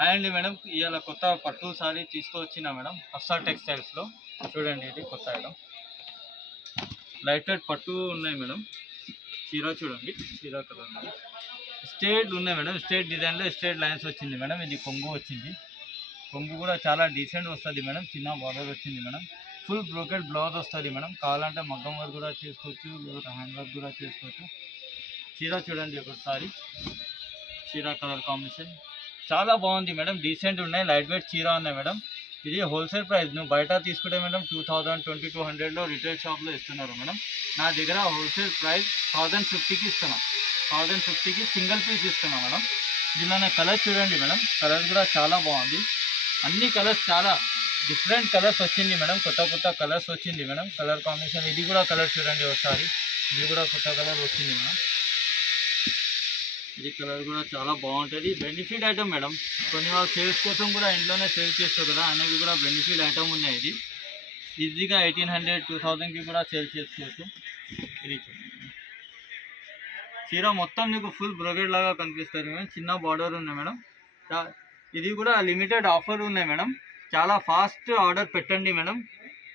Hi అండి madam. ఇవాళ కొత్త పట్టు సారీ తీసుకొచ్చిన మేడం హర్ష టెక్స్టైల్స్లో. చూడండి, ఇది కొత్త ఐటమ్. లైట్ వెయిట్ పట్టు ఉన్నాయి మేడం. చీర చూడండి, చీర కలర్ ఉంది. స్ట్రేట్ ఉన్నాయి మేడం. స్ట్రేట్ డిజైన్లో స్ట్రేట్ లైన్స్ వచ్చింది మేడం. ఇది కొంగు వచ్చింది. కొంగు కూడా చాలా డీసెంట్ వస్తుంది మేడం. చిన్న బార్డర్ వచ్చింది మేడం. ఫుల్ బ్రోకెట్ బ్లౌజ్ వస్తుంది మేడం. కావాలంటే మగ్గం వర్క్ కూడా చేసుకోవచ్చు, లేదా హ్యాండ్ వర్క్ కూడా చేసుకోవచ్చు. చీర చూడండి ఒకసారి. చీర కలర్ కాంబినేషన్ చాలా బాగుంది మేడం. డీసెంట్ ఉన్నాయి. లైట్ వెయిట్ చీర ఉన్నాయి మేడం. ఇది హోల్సేల్ ప్రైస్. నువ్వు బయట తీసుకుంటే మేడం 2200 రిటైల్ షాప్లో ఇస్తున్నారు మేడం. నా దగ్గర హోల్సేల్ ప్రైస్ 1050కి ఇస్తున్నా. 1050కి సింగిల్ పీస్ ఇస్తున్నా మేడం. దీనిలోనే కలర్ చూడండి మేడం. కలర్ కూడా చాలా బాగుంది. అన్ని కలర్స్ చాలా డిఫరెంట్ కలర్స్ వచ్చింది మేడం. కొత్త కొత్త కలర్స్ వచ్చింది మేడం. కలర్ కాంబినేషన్ ఇది కూడా కలర్ చూడండి ఒకసారి. ఇది కూడా కొత్త కలర్ వచ్చింది మేడం. ఇది కలర్ కూడా చాలా బాగుంటుంది. Benefit item madam. కొన్ని వాళ్ళు సేల్స్ కోసం కూడా ఇంట్లోనే సేల్ చేస్తారు కదా, అనేది కూడా బెనిఫిట్ ఐటమ్ ఉన్నాయి. ఇది ఈజీగా 1800 2000కి కూడా సేల్ చేసుకోవచ్చు. ఇది చీర మొత్తం మీకు ఫుల్ బ్రోకెట్ లాగా కనిపిస్తుంది మేడం. చిన్న బార్డర్ ఉన్నాయి మేడం. ఇది కూడా లిమిటెడ్ ఆఫర్ ఉన్నాయి మేడం. చాలా ఫాస్ట్ ఆర్డర్ పెట్టండి మేడం.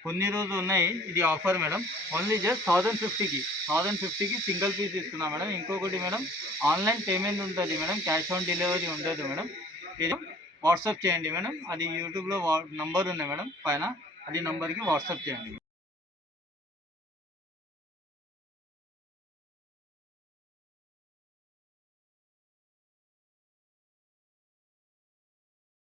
కొన్ని రోజులు ఉన్నాయి. ఇది ఆఫర్ మేడం. ఓన్లీ జస్ట్ 1050కి సింగిల్ పీస్ ఇస్తున్నా మేడం. ఇంకొకటి మేడం, ఆన్లైన్ పేమెంట్ ఉంటుంది మేడం. క్యాష్ ఆన్ డెలివరీ ఉండదు మేడం. ఇది వాట్సాప్ చేయండి మేడం. అది యూట్యూబ్లో నంబర్ ఉంది మేడం పైన. అది నంబర్కి వాట్సాప్ చేయండి.